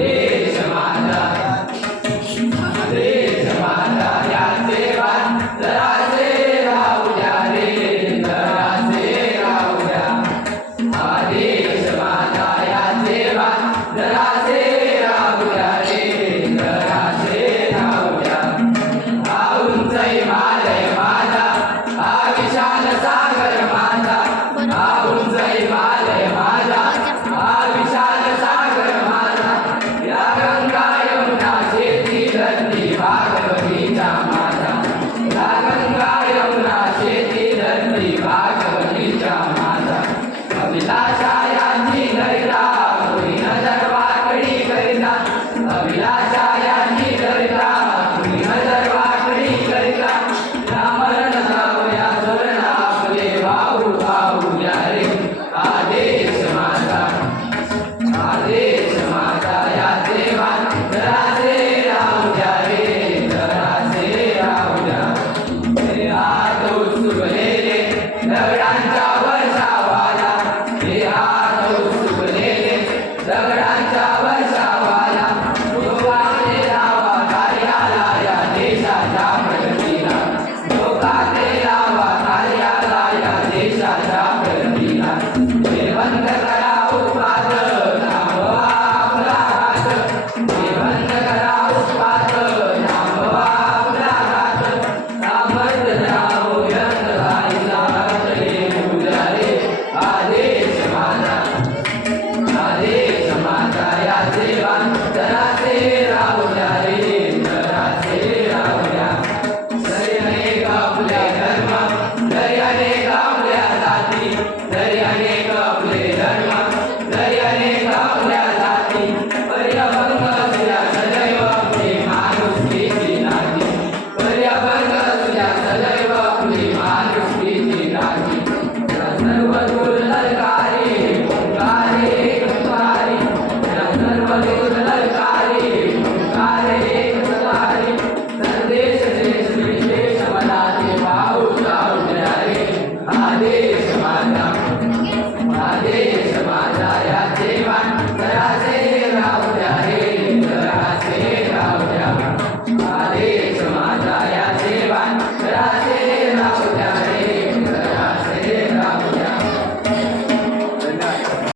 देश माझा देश माझा या सेवात जरासे राहू द्या रे जरासे राहू द्या हा देश माझा या सेवात जरासे राहू द्या रे जरासे राहू द्या हा उंच हिमालय माझा हा विशाल सागर माझा हा उंच हिमालय माझा हा विशाल सागर माझा या गंगा यमुना शेती धरती भागवतीचा माझा या गंगा यमुना शेती धरती भागवतीचा माझा अभिलाषा